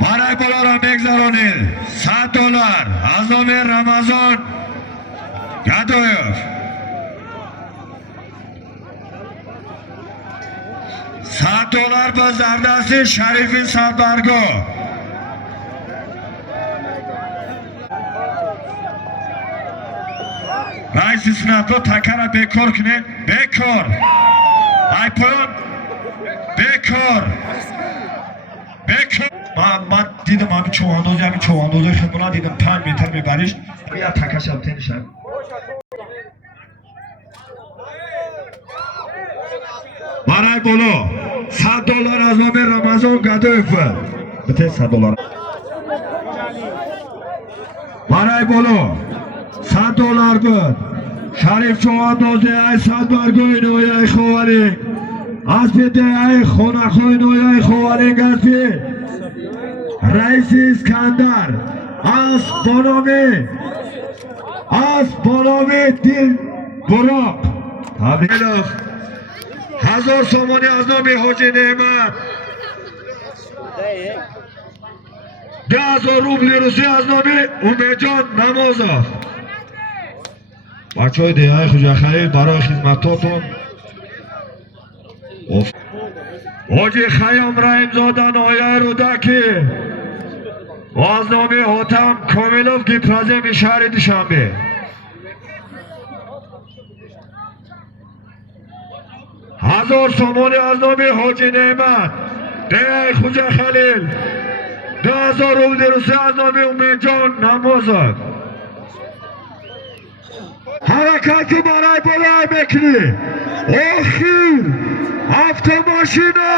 برای بالا را بگذارانید. $100 از نام رمضان گدایف. $100 به زردستی شریفی سربرگاه. رئیس سناتو تکر بکار کنه. بکار ای پایان بکار من دیدم همین چواندازی خیلی دیدم 5 متر میبریش یا تکش هم تنشم برای بالا $100 از نام رمضان گدایف. بته $100 برای بالا $100 بود. شریف چواندازی ای سربرگاه نویای خواری از پیده ای خونخوی نویای خواری گرفی رئیس اسکندر از بانامی دل براق تبریک. 1000 سامانی از نام حاجی نعمت. 10,000 روبل روسی از نام امیدجان نمازov. بچه های دیگه خوجا خیلی برای خدمتاتون حاجی خیام رحیم زاده نایه رودکی و از نام حاتم کاملوف که پرزم شهر دوشنبه. $1000 سامانی از نام حاجی نعمت. دیگه خوجا خلیل. 10,000 روبل روسی از نام امیدجان نمازov. حرکت برای بلای بکنی. آخیر هفته ماشینه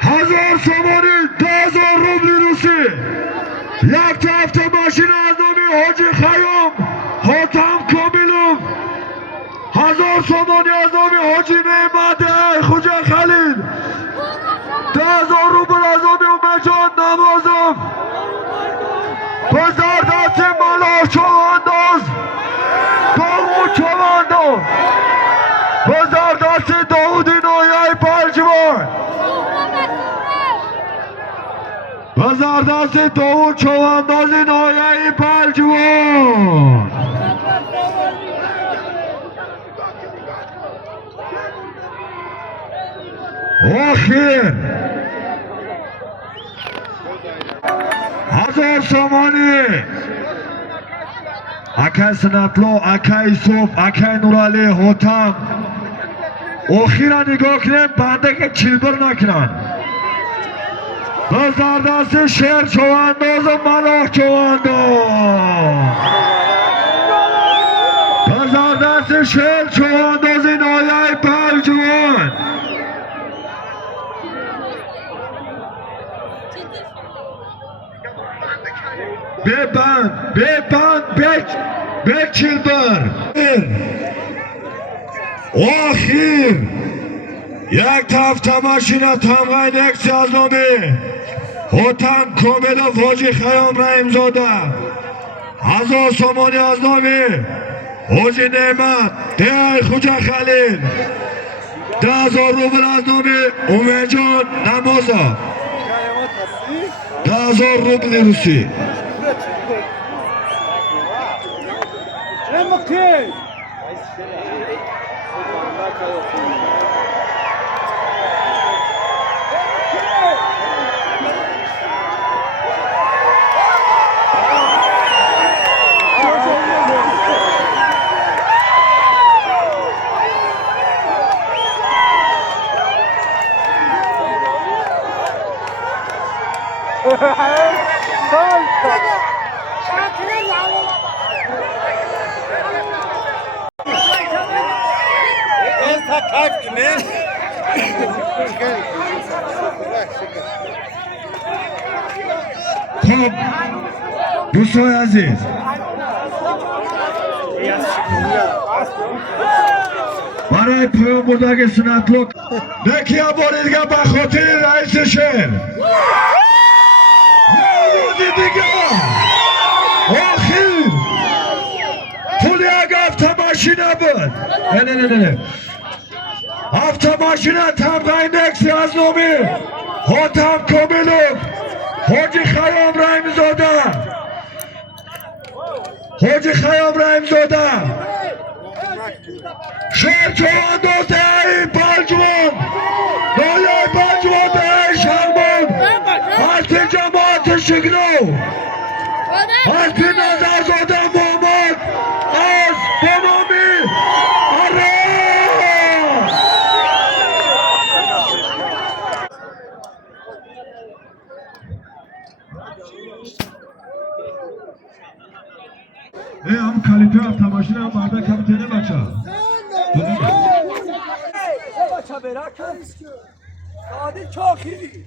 1000 سامانی 10,000 روبل روسی. یک تا هفته ماشینه از نام حاجی خیام حاتم کاملوف. 1000 سامانی از نام حاجی نعمت خوجا خلیل. 10,000 روبل از نام امیدجان نمازov. بزار دست ملا چوانداز بزار دست داود نویای پلجوان. بزار دست داود چوانداز نویای پلجوان. آخر 1000 سامانی اکای سنتلو اکای صوف اکای نورالی حاتم. آخیرا نگاه کنیم بنده که چیلبر نکنن. بزار دست شیر چوانداز و ملاخ چوانداز. بزار دست شیر چوانداز نایه پلجوان. ببند بک چیلبر. آخیر یک هفته ماشینه تمغای نکسی از نامی حاتم کاملوف حاجی خیام رحیم زاده. 1000 سامانی از نامی حاجی نعمت. دیگه خوجا خلیل. 10,000 روبل از نامی امیدجان نمازov. 10,000 روبل روسی. خب دوستای عزیز برای پایان بردگ سنتلو یکی بار دیگه به خاطر رئیس شهر دیگه آخیر پول یک هفته ماشینه بود. نه автомашина тамғай некси аз номи Хотам Комилов Хоҷи Хаём Раҳимзода Хоҷи Хаём Раҳимзода شرچواندوز ای پنجوان دایه پنجوان ای شرمان از پی جماعت شگنو از پی نظرزاده محمد از بنامی عراس ای هم کلیپه هم تماشین هم برده کمیتینه بچه Sadık çok iyi.